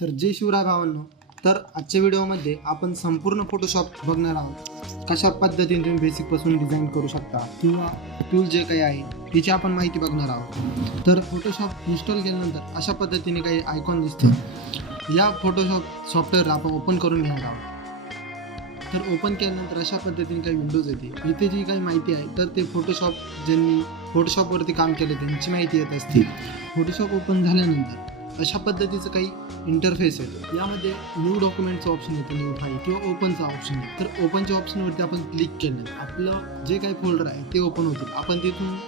तर जय शिवराय भावांनो, तर आजच्या व्हिडिओमध्ये आपण संपूर्ण फोटोशॉप बघणार आहोत. कशा पद्धतीने तुम्ही बेसिकपासून डिझाईन करू शकता किंवा टूल जे काही आहे त्याची आपण माहिती बघणार आहोत. तर फोटोशॉप इन्स्टॉल केल्यानंतर अशा पद्धतीने काही आयकॉन दिसते. या फोटोशॉप सॉफ्टवेअर आपण ओपन करून घेणार आहोत. तर ओपन केल्यानंतर अशा पद्धतीने काही विंडोज येते. इथे जी काही माहिती आहे तर ते ज्यांनी फोटोशॉपवरती काम केलं त्यांची माहिती येत असते. फोटोशॉप ओपन झाल्यानंतर अशा पद्धतीचं काही इंटरफेस आहे. यामध्ये न्यू डॉक्युमेंटचं ऑप्शन येतं, न्यू फाईल किंवा ओपनचा ऑप्शन आहे. तर ओपनच्या ऑप्शनवरती आपण क्लिक केलं आपलं जे काही फोल्डर आहे ते ओपन होतील.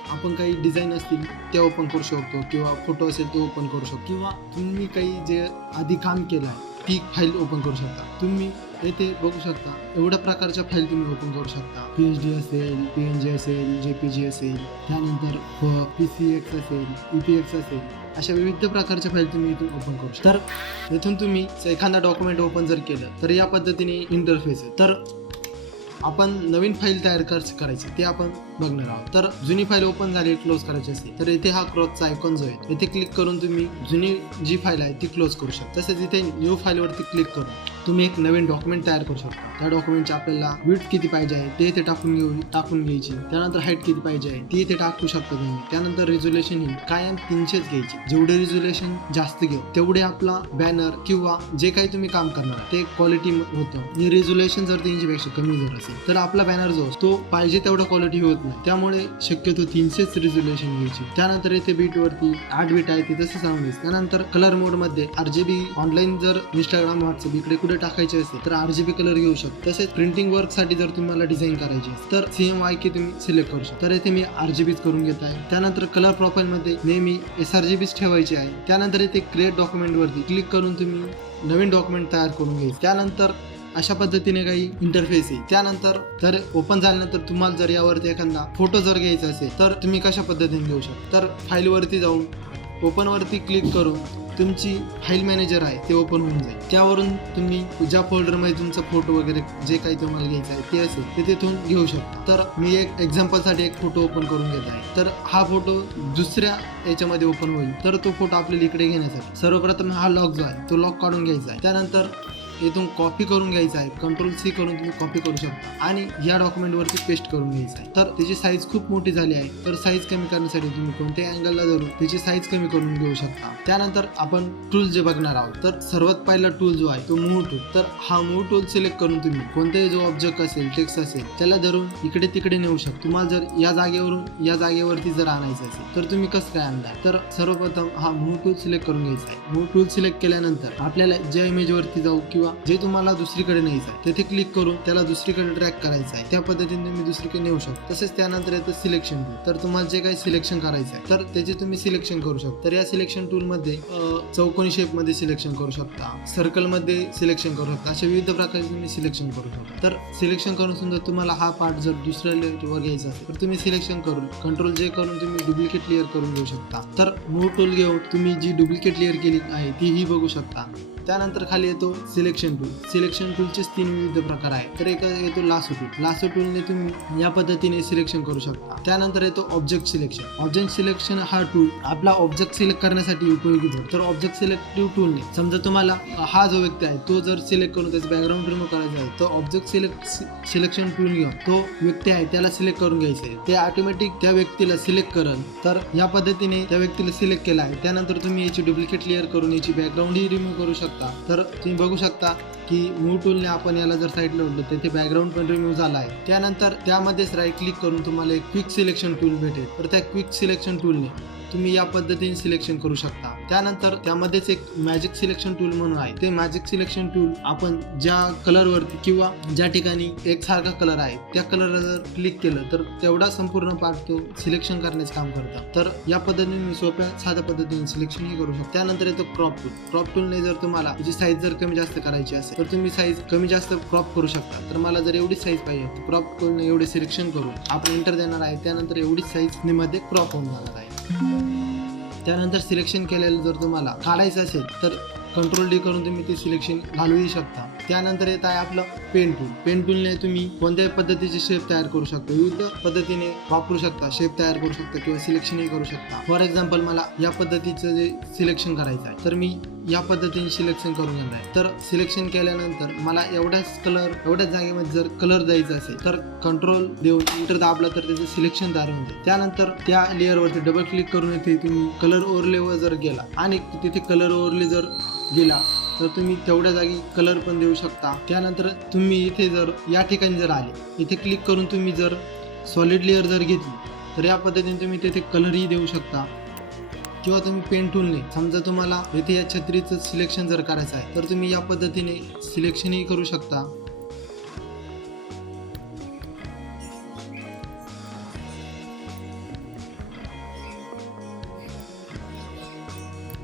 आपण काही डिझाईन असतील ते ओपन करू शकतो किंवा फोटो असेल ते ओपन करू शकतो किंवा तुम्ही काही जे आधी काम केलं आहे ती फाईल ओपन करू शकता. तुम्ही येथे बघू शकता एवढ्या प्रकारच्या फाईल तुम्ही ओपन करू शकता. PhD असेल, PNG असेल, JPG असेल, त्यानंतर PCX असेल, EPX असेल, अशा विविध प्रकारच्या फाईल तुम्ही इथून ओपन करू शकता. तर इथून तुम्ही एखादा डॉक्युमेंट ओपन जर केलं तर या पद्धतीने इंटरफेस आहे. तर आपण नवीन फाईल तयार करायची ते आपण बघणार आहोत. तर जुनी फाईल ओपन झाली क्लोज करायची असते तर इथे हा क्रॉसचा आयकॉन जो आहे इथे क्लिक करून तुम्ही जुनी जी फाईल आहे ती क्लोज करू शकता. तसेच इथे न्यू फाईलवरती क्लिक करून तुम्ही एक नवीन डॉक्युमेंट तयार करू शकता. त्या डॉक्युमेंटची आपल्याला विड्थ किती पाहिजे आहे ते इथे टाकून घ्यायची. त्यानंतर हाईट किती पाहिजे आहे ती इथे टाकू शकता तुम्ही. त्यानंतर रिझोल्युशन ही कायम 300च घ्यायची. जेवढे रिझोल्युशन जास्त घेऊ तेवढे आपला बॅनर किंवा जे काही तुम्ही काम करणार ते क्वालिटी होतं. आणि रिझोल्युशन जर 300 पेक्षा कमी जर असेल तर आपला बॅनर जो तो पाहिजे तेवढा क्वालिटी होत नाही. त्यामुळे शक्यतो 300च रिझोल्युशन घ्यायची. त्यानंतर इथे बीट वरती 8 बीट आहे ते तसं सांगून द्यायचं. त्यानंतर कलर मोड मध्ये RGB ऑनलाईन जर इंस्टाग्राम, व्हॉट्सअप इकडे कुठे टाकायचे असेल तर RGB कलर घेऊ शकतो. तसेच प्रिंटिंग वर्क साठी जर तुम्हाला डिझाईन करायची असेल तर CMYK तुम्ही सिलेक्ट करू शकता. तर इथे मी RGBच करून घेत आहे. त्यानंतर कलर प्रोफाईल मध्ये नेहमी sRGBच ठेवायची आहे. त्यानंतर इथे क्रिएट डॉक्युमेंट वरती क्लिक करून तुम्ही नवीन डॉक्युमेंट तयार करून घ्यायचं. त्यानंतर अशा पद्धतीने काही इंटरफेस आहे. त्यानंतर जर ओपन झाल्यानंतर तुम्हाला जर यावरती एखादा फोटो जर घ्यायचा असेल तर तुम्ही कशा पद्धतीने घेऊ शकता. तर फाईल वरती जाऊन ओपन वरती क्लिक करून तुमची फाईल मॅनेजर आहे ते ओपन होऊन जाईल. त्यावरून तुम्ही ज्या फोल्डरमध्ये तुमचा फोटो वगैरे जे काही तुम्हाला घ्यायचं आहे ते असेल ते तिथून घेऊ शकता. तर मी एक एक्झाम्पलसाठी एक फोटो ओपन करून घेत आहे. तर हा फोटो दुसऱ्या याच्यामध्ये ओपन होईल. तर तो फोटो आपल्याला इकडे घेण्यासाठी सर्वप्रथम हा लॉक जो आहे तो लॉक काढून घ्यायचा आहे. त्यानंतर इथून कॉपी करून घ्यायचा आहे. Ctrl+C करून तुम्ही कॉपी करू शकता आणि या डॉक्युमेंटवरती पेस्ट करून घ्यायचं आहे. तर त्याची साईज खूप मोठी झाली आहे तर साईज कमी करण्यासाठी तुम्ही कोणत्याही अँगलला धरून त्याची साईज कमी करून घेऊ शकता. त्यानंतर आपण टूल जे बघणार आहोत तर सर्वात पहिला टूल जो आहे तो मूव्ह टूल. तर हा मूव्ह टूल सिलेक्ट करून तुम्ही कोणताही जो ऑब्जेक्ट असेल, टेक्स्ट असेल त्याला धरून इकडे तिकडे नेऊ शकता. तुम्हाला जर या जागेवरून या जागेवरती जर आणायचं असेल तर तुम्ही कसं काय आणणार. तर सर्वप्रथम हा मूव्ह टूल सिलेक्ट करून घ्यायचा आहे. मूव्ह टूल सिलेक्ट केल्यानंतर आपल्याला ज्या इमेजवरती जाऊ किंवा जे तुम्हाला दुसरीकडे न्यायचं आहे तिथे क्लिक करून त्याला दुसरीकडे ट्रॅक करायचं आहे. त्या पद्धतीने तुम्ही दुसरीकडे नेऊ शकता. तसेच त्यानंतर येतं सिलेक्शन टूल. तर तुम्हाला जे काही सिलेक्शन करायचं आहे तर त्याचे तुम्ही सिलेक्शन करू शकता. तर या सिलेक्शन टूल मध्ये चौकोनी शेप मध्ये सिलेक्शन करू शकता, सर्कल मध्ये सिलेक्शन करू शकता, अशा विविध प्रकारे तुम्ही सिलेक्शन करू शकता. तर सिलेक्शन करून सुद्धा तुम्हाला हा पार्ट जर दुसऱ्या लेवलवर घ्यायचा असेल तर तुम्ही सिलेक्शन करून Ctrl+J करून तुम्ही डुप्लिकेट लेअर करून घेऊ शकता. तर मूव्ह टूल घेऊन तुम्ही जी डुप्लिकेट लेअर केली आहे तीही बघू शकता. त्यानंतर खाली येतो सिलेक्शन टूल. सिलेक्शन टूलचेच 3 विविध प्रकार आहेत. तर एक येतो लासो टूल. लासो टूलने तुम्ही या पद्धतीने सिलेक्शन करू शकता. त्यानंतर येतो ऑब्जेक्ट सिलेक्शन. ऑब्जेक्ट सिलेक्शन हा टूल आपला ऑब्जेक्ट सिलेक्ट करण्यासाठी उपयोगी पडतो. तर ऑब्जेक्ट सिलेक्टिव्ह टूलने समजा तुम्हाला हा जो व्यक्ती आहे तो जर सिलेक्ट करून त्याचं बॅकग्राऊंड रिमूव्ह करायचा आहे तर ऑब्जेक्ट सिलेक्शन टूल घेऊन तो व्यक्ती आहे त्याला सिलेक्ट करून घ्यायचं आहे. ते ऑटोमॅटिक त्या व्यक्तीला सिलेक्ट करेल. तर या पद्धतीने त्या व्यक्तीला सिलेक्ट केला आहे. त्यानंतर तुम्ही याची डुप्लिकेट लेअर करून याची बॅकग्राऊंडही रिमूव्ह करू शकता. तर तुम्ही बघू शकता की मूव्ह टूलने आपण याला जर साईडला ओढलं तर ते बॅकग्राऊंड पण रिमूव्ह झाला आहे. त्यानंतर त्यामध्येच राईट क्लिक करून तुम्हाला एक क्विक सिलेक्शन टूल भेटेल. तर त्या क्विक सिलेक्शन टूलने तुम्ही या पद्धतीने सिलेक्शन करू शकता. त्यानंतर त्यामध्येच एक मॅजिक सिलेक्शन टूल म्हणून आहे. ते मॅजिक सिलेक्शन टूल आपण ज्या कलरवरती किंवा ज्या ठिकाणी एकसारखा कलर आहे त्या कलरला जर क्लिक केलं तर तेवढा संपूर्ण पार्ट तो सिलेक्शन करण्याचं काम करतं. तर या पद्धतीने सोप्या साध्या पद्धतीने सिलेक्शनही करू शकतो. त्यानंतर येतो क्रॉप टूल. क्रॉप टूलने जर तुम्हाला त्याची साईज जर कमी जास्त करायची असेल तर तुम्ही साईज कमी जास्त क्रॉप करू शकता. तर मला जर एवढीच साईज पाहिजे तर क्रॉप टूलने एवढे सिलेक्शन करून आपण एंटर देणार आहे. त्यानंतर एवढीच साईज मध्ये क्रॉप होऊन जाणार आहे. त्यानंतर सिलेक्शन केलेलं जर तुम्हाला काढायचं असेल तर Ctrl+D करून तुम्ही ते सिलेक्शन घालूही शकता. त्यानंतर येत आहे आपलं पेन टूल. पेन टूलने तुम्ही कोणत्याही पद्धतीचे शेप तयार करू शकता, विविध पद्धतीने वापरू शकता, शेप तयार करू शकता किंवा सिलेक्शनही करू शकता. फॉर एक्झाम्पल मला या पद्धतीचं जे सिलेक्शन करायचं आहे तर मी या पद्धतीने सिलेक्शन करून घेणार आहे. तर सिलेक्शन केल्यानंतर मला एवढ्याच जागेमध्ये जर कलर द्यायचा असेल तर कंट्रोल देऊन एंटर दाबला तर त्याचं सिलेक्शन तयार होऊन जाईल. त्यानंतर त्या लेअरवरती डबल क्लिक करून इथे तुम्ही कलर ओव्हरलेवर जर गेला आणि तिथे कलर ओव्हरले जर गेला तर तुम्ही तेवढ्या जागी कलर पण देऊ शकता. त्यानंतर तुम्ही इथे जर या ठिकाणी जर आले इथे क्लिक करून तुम्ही जर सॉलिड लेअर जर घेतली तर या पद्धतीने तुम्ही तिथे कलरही देऊ शकता. किंवा तुम्ही पेन टूलने समजा तुम्हाला इथे या छत्रीचं सिलेक्शन जर करायचं आहे तर तुम्ही या पद्धतीने सिलेक्शनही करू शकता.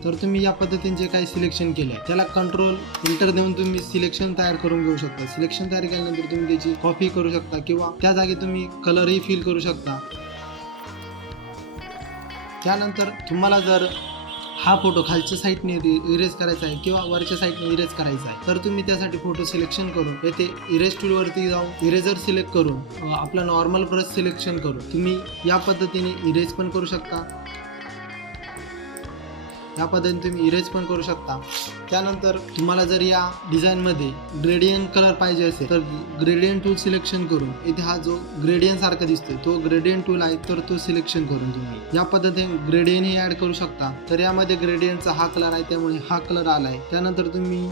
तर तुम्ही या पद्धतीने जे काही सिलेक्शन केले त्याला कंट्रोल एंटर देऊन तुम्ही सिलेक्शन तयार करून घेऊ शकता. सिलेक्शन तयार केल्यानंतर तुम्ही त्याची कॉपी करू शकता किंवा त्या जागी तुम्ही कलरही फिल करू शकता. त्यानंतर तुम्हाला जर हा फोटो खालच्या साईडने इरेज करायचा आहे किंवा वरच्या साईडने इरेज करायचा आहे तर तुम्ही त्यासाठी फोटो सिलेक्शन करून येथे इरेज टूलवरती जाऊन इरेजर सिलेक्ट करून आपला नॉर्मल ब्रश सिलेक्शन करून तुम्ही या पद्धतीने इरेज पण करू शकता. या पद्धतीने तुम्ही इरेज पण करू शकता. त्यानंतर तुम्हाला जर या डिझाईनमध्ये ग्रेडियंट कलर पाहिजे असेल तर ग्रेडियंट टूल सिलेक्शन करून इथे हा जो ग्रेडियंट सारखा दिसतोय तो ग्रेडियंट टूल आहे तर तो सिलेक्शन करून तुम्ही या पद्धतीने ग्रेडियंट ही ऍड करू शकता. तर यामध्ये ग्रेडियंटचा हा कलर आहे त्यामुळे हा कलर आलाय. त्यानंतर तुम्ही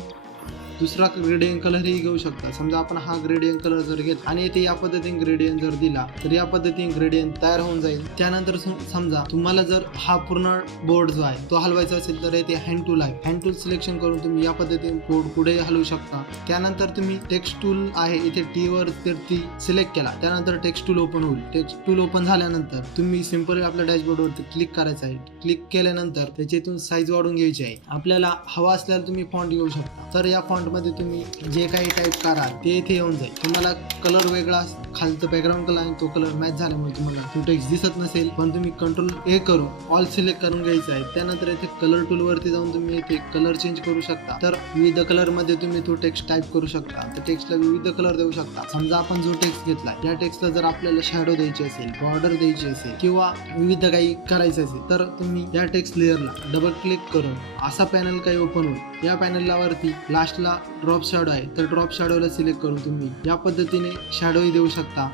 दुसरा ग्रेडियंट कलरही घेऊ शकता. समजा आपण हा ग्रेडियंट कलर जर घेतला आणि इथे या पद्धतीने ग्रेडियंट जर दिला तर या पद्धतीने ग्रेडियंट तयार होऊन जाईल. त्यानंतर समजा तुम्हाला जर हा पूर्ण बोर्ड जो आहे तो हलवायचा असेल तर इथे हँड टूल आहे. हँड टूल सिलेक्शन करून तुम्ही या पद्धतीने बोर्ड पुढे हलवू शकता. त्यानंतर तुम्ही टेक्स्ट टूल आहे इथे टी वर ती सिलेक्ट केला त्यानंतर टेक्स्ट टूल ओपन होईल. टेक्स्ट टूल ओपन झाल्यानंतर तुम्ही सिंपली आपल्या डॅशबोर्डवरती क्लिक करायचं आहे. क्लिक केल्यानंतर त्याच्यातून साईज वाढवून घ्यायची आहे. आपल्याला हवा असल्याला तुम्ही फॉन्ट घेऊ शकता. तर या फॉन्ट मध्ये तुम्ही जे काही टाईप कराल ते इथे येऊन जाईल. तुम्हाला कलर वेगळा खालचं बॅकग्राऊंड कलर आहे तो कलर मॅच झाल्यामुळे तुम्हाला तो टेक्स्ट दिसत नसेल पण तुम्ही कंट्रोल ए करून ऑल सिलेक्ट करून घ्यायचं आहे. त्यानंतर इथे कलर टूल वरती जाऊन तुम्ही इथे कलर चेंज करू शकता. तर विविध कलर मध्ये तुम्ही तो टेक्स्ट टाईप करू शकता. त्या टेक्स्टला विविध कलर देऊ शकता. समजा आपण जो टेक्स्ट घेतलाय या टेक्स्टला जर आपल्याला शॅडो द्यायची असेल बॉर्डर द्यायची असेल किंवा विविध काही करायचं असेल तर तुम्ही या टेक्स्ट लेअरला डबल क्लिक करून असा पॅनल काही ओपन होईल. या पॅनलला वरती लास्टला ड्रॉप शॅडो आहे तर ड्रॉप शॅडोला सिलेक्ट करून तुम्ही या पद्धतीने शॅडोही देऊ शकता.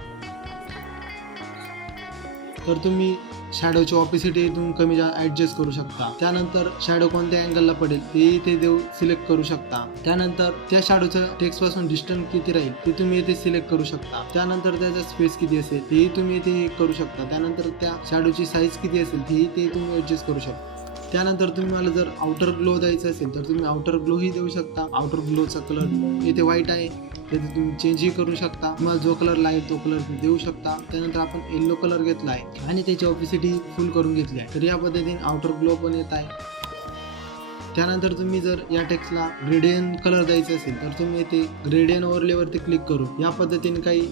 तर तुम्ही शॅडोची ऑपिसिटी इथून कमी ऍडजस्ट करू शकता. त्यानंतर शॅडो कोणत्या अँगलला पडेल ते इथे देऊ सिलेक्ट करू शकता. त्यानंतर त्या शॅडोचं टेक्स्ट पासून डिस्टन्स किती राहील ते तुम्ही इथे सिलेक्ट करू शकता. त्यानंतर त्याचा स्पेस किती असेल तेही तुम्ही इथे करू शकता. त्यानंतर त्या शॅडोची साईज किती असेल तेही ते तुम्ही ऍडजस्ट करू शकता. त्यानंतर तुम्ही मला जर आउटर ग्लो द्यायचं असेल तर तुम्ही आउटर ग्लोही देऊ शकता. आउटर ग्लोचा कलर इथे व्हाईट आहे त्याचे तुम्ही चेंजही करू शकता. तुम्हाला जो कलर लागेल तो कलर देऊ शकता. त्यानंतर आपण येलो कलर घेतला आहे आणि त्याची ऑपिसिटी फुल करून घेतली आहे तर या पद्धतीने आउटर ग्लो पण येत आहे. त्यानंतर तुम्ही जर या टेक्स्टला ग्रेडियंट कलर द्यायचा असेल तर तुम्ही इथे ग्रेडियंट ओव्हरलेवरती क्लिक करून या पद्धतीने काही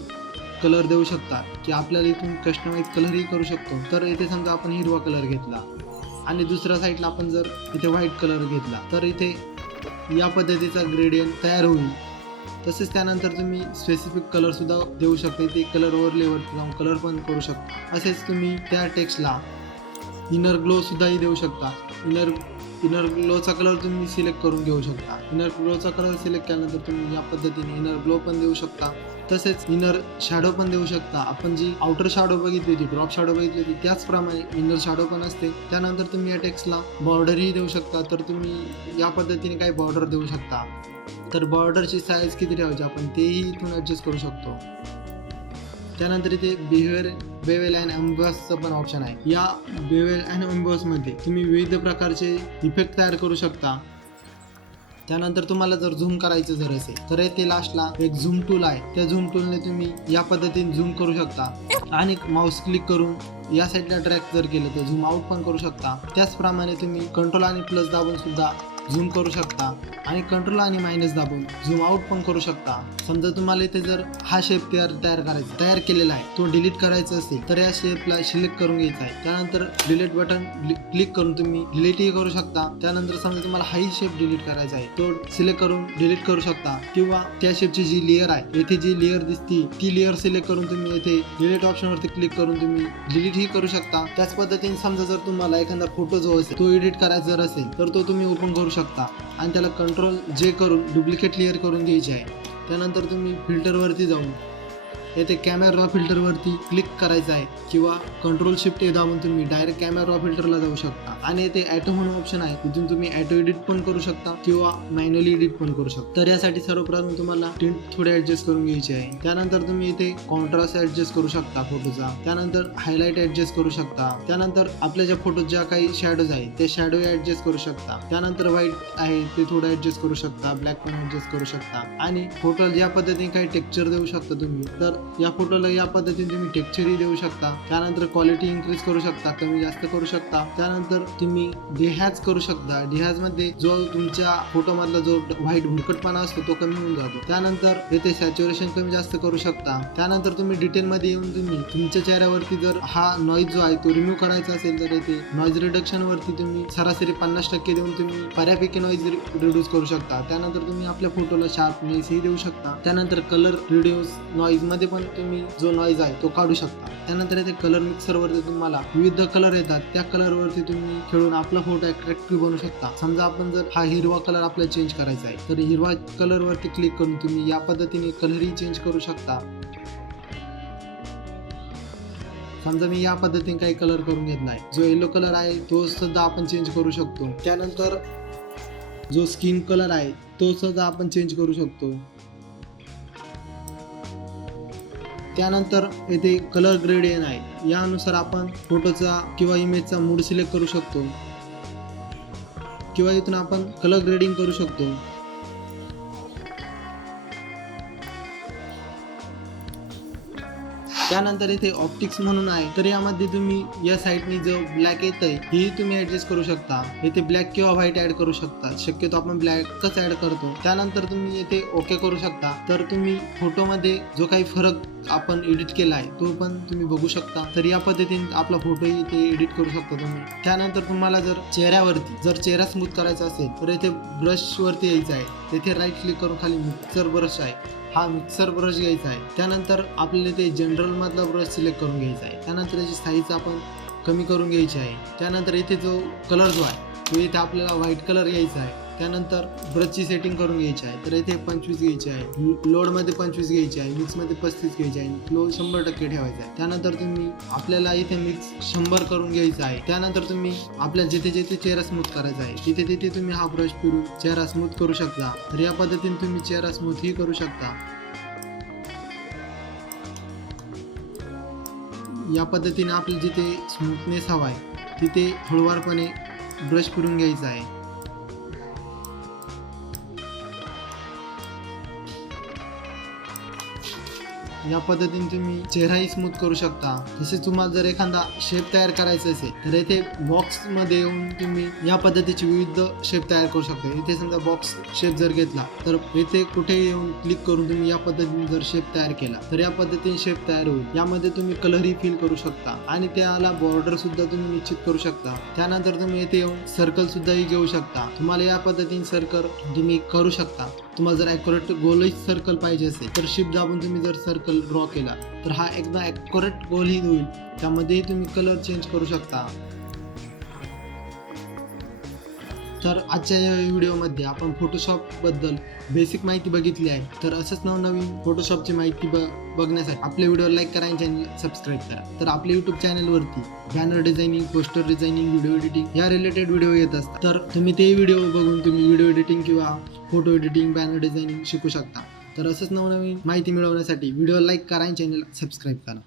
कलर देऊ शकता की आपल्याला इथून कस्टमाइज कलरही करू शकतो. तर इथे समजा आपण हिरवा कलर घेतला आणि दुसऱ्या साईडला आपण जर इथे व्हाईट कलर घेतला तर इथे या पद्धतीचा ग्रेडियंट तयार होईल. तसेच त्यानंतर तुम्ही स्पेसिफिक कलर सुद्धा देऊ शकता. इथे कलर ओव्हरलेवरती जाऊन कलर पण करू शकता. असेच तुम्ही त्या टेक्स्टला इनर ग्लो सुद्धाही देऊ शकता. इनर ग्लोचा कलर तुम्ही सिलेक्ट करून घेऊ शकता. इनर ग्लोचा कलर सिलेक्ट केल्यानंतर तुम्ही या पद्धतीने इनर ग्लो पण देऊ शकता. तसेच इनर शॅडो पण देऊ शकता. आपण जी आउटर शॅडो बघितली होती ड्रॉप शॅडो बघितली होती त्याचप्रमाणे इनर शॅडो पण असते. त्यानंतर तुम्ही या टेक्स्टला बॉर्डरही देऊ शकता. तर तुम्ही या पद्धतीने काही बॉर्डर देऊ शकता. तर बॉर्डरची साईज किती ठेवायची आपण तेही इथून ॲडजस्ट करू शकतो. त्यानंतर इथे बेवेल अँड एम्बॉसचं पण ऑप्शन आहे. या बेवेल अँड एम्बॉसमध्ये तुम्ही विविध प्रकारचे इफेक्ट तयार करू शकता. त्यानंतर तुम्हाला जर झूम करायचं जर असेल तर येथे लास्टला एक झूम टूल आहे. त्या झूम टूलने तुम्ही या पद्धतीने झूम करू शकता आणि माऊस क्लिक करून या साईडला ड्रॅग जर केलं तर झूम आउट पण करू शकता. त्याचप्रमाणे तुम्ही कंट्रोल आणि प्लस दाबून सुद्धा झूम करू शकता आणि कंट्रोल आणि मायनस दाबून झूम आउट पण करू शकता. समजा तुम्हाला इथे जर हा शेप तयार केलेला आहे तो डिलीट करायचा असेल तर या शेपला सिलेक्ट करून घ्यायचा आहे. त्यानंतर डिलीट बटन क्लिक करून तुम्ही डिलीटही करू शकता. त्यानंतर समजा तुम्हाला हाही शेप डिलीट करायचा आहे तो सिलेक्ट करून डिलीट करू शकता किंवा त्या शेपची जी लेअर आहे येथे जी लेअर दिसती ती लेअर सिलेक्ट करून तुम्ही येथे डिलीट ऑप्शनवरती क्लिक करून तुम्ही डिलीटही करू शकता. त्याच पद्धतीने समजा जर तुम्हाला एखादा फोटो जो असेल तो एडिट करायचा जर असेल तर तो तुम्ही ओपन करू शकता. शकता आणि त्याला कंट्रोल जे करून डुप्लिकेट लेअर करून घ्यायची आहे. त्यानंतर तुम्ही फिल्टरवरती जाऊन येथे कॅमेरा रॉ फिल्टरवरती क्लिक करायचं आहे किंवा कंट्रोल शिफ्ट ए दाबून तुम्ही डायरेक्ट कॅमेरा रॉ फिल्टरला जाऊ शकता आणि येथे ॲटो म्हणून ऑप्शन आहे, तिथून तुम्ही ॲटो एडिट पण करू शकता किंवा मॅन्युअली एडिट पण करू शकता. तर यासाठी सर्वप्रथम तुम्हाला टिंट थोडे ऍडजस्ट करून घ्यायची आहे. त्यानंतर तुम्ही इथे कॉन्ट्रास्ट ऍडजस्ट करू शकता फोटोचा, त्यानंतर हायलाइट ऍडजस्ट करू शकता, त्यानंतर आपल्या ज्या फोटोत ज्या काही शॅडोज आहे ते शॅडो ऍडजस्ट करू शकता, त्यानंतर व्हाईट आहे ते थोडं ऍडजस्ट करू शकता, ब्लॅक पण ऍडजस्ट करू शकता आणि फोटोला ज्या पद्धतीने काही टेक्स्चर देऊ शकता तुम्ही, तर या फोटोला या पद्धतीने तुम्ही टेक्स्चरही देऊ शकता. त्यानंतर क्वालिटी इन्क्रीज करू शकता, कमी जास्त करू शकता. त्यानंतर तुम्ही डिहॅज करू शकता. डिहॅज मध्ये जो तुमच्या फोटो मधला जो व्हाईट भुरकटपणा असतो तो कमी होऊन जातो. त्यानंतर येथे सॅच्युरेशन कमी जास्त करू शकता. त्यानंतर तुम्ही डिटेल मध्ये येऊन तुम्ही तुमच्या चेहऱ्यावरती जर हा नॉईज जो आहे तो रिमूव्ह करायचा असेल तर येथे नॉईज रिडक्शन वरती तुम्ही सरासरी 50% देऊन तुम्ही बऱ्यापैकी नॉईज रिड्यूस करू शकता. त्यानंतर तुम्ही आपल्या फोटोला शार्पनेस ही देऊ शकता. त्यानंतर कलर रिड्यूस नॉईज मध्ये पण तुम्ही जो नॉईज आहे तो काढू शकता. त्यानंतर इथे कलर मिक्सर वरती तुम्हाला विविध कलर येतात, त्या कलर वरती तुम्ही खेळून आपला फोटो अट्रॅक्टिव्ह बनवू शकता. समजा आपण जर हा हिरवा कलर आपल्याला चेंज करायचा आहे तर हिरवा कलर वरती क्लिक करून तुम्ही या पद्धतीने कलरही चेंज करू शकता. समजा मी या पद्धतीने काही कलर करून घेतला आहे, जो येलो कलर आहे तो सुद्धा आपण चेंज करू शकतो. त्यानंतर जो स्किन कलर आहे तो सुद्धा आपण चेंज करू शकतो. त्यानंतर येथे कलर ग्रेडियंट आहे, यानुसार आपण फोटोचा किंवा इमेजचा मूड सिलेक्ट करू शकतो किंवा इथून आपण कलर ग्रेडिंग करू शकतो. त्यानंतर इथे ऑप्टिक्स म्हणून आहे, तर यामध्ये तुम्ही या साईडनी जो ब्लॅक येतंय ही तुम्ही ऍडजस्ट करू शकता. इथे ब्लॅक किंवा व्हाईट ऍड करू शकता, शक्यतो आपण ब्लॅकच ऍड करतो. त्यानंतर तुम्ही इथे ओके करू शकता. तर तुम्ही फोटोमध्ये जो काही फरक आपण एडिट केला आहे तो पण तुम्ही बघू शकता. तर या पद्धतीने आपला फोटो इथे एडिट करू शकता तुम्ही. त्यानंतर तुम्हाला जर चेहरा स्मूथ करायचा असेल तर इथे ब्रश वरती यायचं आहे, तिथे राईट क्लिक करून खाली मिक्सर ब्रश आहे, हा मिक्सर ब्रश घ्यायचा आहे. त्यानंतर आपल्याला ते जनरल मधला ब्रश सिलेक्ट करून घ्यायचा आहे. त्यानंतर याची साईज आपण कमी करून घ्यायची आहे. त्यानंतर इथे जो कलर जो आहे तो इथे आपल्याला व्हाईट कलर घ्यायचा आहे. त्यानंतर ब्रशची सेटिंग करून घ्यायची आहे, तर इथे 25 घ्यायची आहे, लोडमध्ये 25 घ्यायची आहे, मिक्समध्ये 35 घ्यायची आहे, फ्लो 100% ठेवायचा आहे. त्यानंतर तुम्ही आपल्याला इथे मिक्स 100 करून घ्यायचा आहे. त्यानंतर तुम्ही आपल्याला जिथे जिथे चेहरा स्मूथ करायचा आहे तिथे तिथे तुम्ही हा ब्रश फिरून चेहरा स्मूथ करू शकता. तर या पद्धतीने तुम्ही चेहरा स्मूथ ही करू शकता. या पद्धतीने आपल्याला जिथे स्मूथनेस हवा आहे तिथे हळूवारपणे ब्रश फिरून घ्यायचा आहे. या पद्धतीने तुम्ही चेहराही स्मूथ करू शकता. तसेच तुम्हाला जर एखादा शेप तयार करायचा असेल तर इथे बॉक्स मध्ये येऊन तुम्ही या पद्धतीचे विविध शेप तयार करू शकता. इथे समजा बॉक्स शेप जर घेतला तर इथे कुठे येऊन क्लिक करून तुम्ही या पद्धतीने जर शेप तयार केला तर या पद्धतीने शेप तयार होईल. यामध्ये तुम्ही कलरही फिल करू शकता आणि त्याला बॉर्डर सुद्धा तुम्ही निश्चित करू शकता. त्यानंतर तुम्ही इथे येऊन सर्कल सुद्धाही घेऊ शकता. तुम्हाला या पद्धतीने सर्कल तुम्ही करू शकता. तुम्हाला जर ॲक्युरेट गोलही सर्कल पाहिजे असेल तर शिफ्ट दाबून तुम्ही जर सर्कल ड्रॉ केला तर हा एकदा ॲक्युरेट गोलही होईल. त्यामध्येही तुम्ही कलर चेंज करू शकता. तर आजच्या या व्हिडिओमध्ये आपण फोटोशॉपबद्दल बेसिक माहिती बघितली आहे. तर असंच नवनवीन फोटोशॉपची माहिती बघण्यासाठी आपल्या व्हिडिओ लाईक करा आणि चॅनल सबस्क्राईब करा. तर आपल्या यूट्यूब चॅनलवरती banner designing, poster designing, video editing या रिलेटेड व्हिडिओ येत असतात. तर तुम्ही ते व्हिडिओ बघून तुम्ही व्हिडिओ एडिटिंग किंवा फोटो एडिटिंग, बॅनर डिझायनिंग शिकू शकता. तर असंच नवनवीन माहिती मिळवण्यासाठी व्हिडिओ लाईक करा आणि चॅनल सबस्क्राईब करा.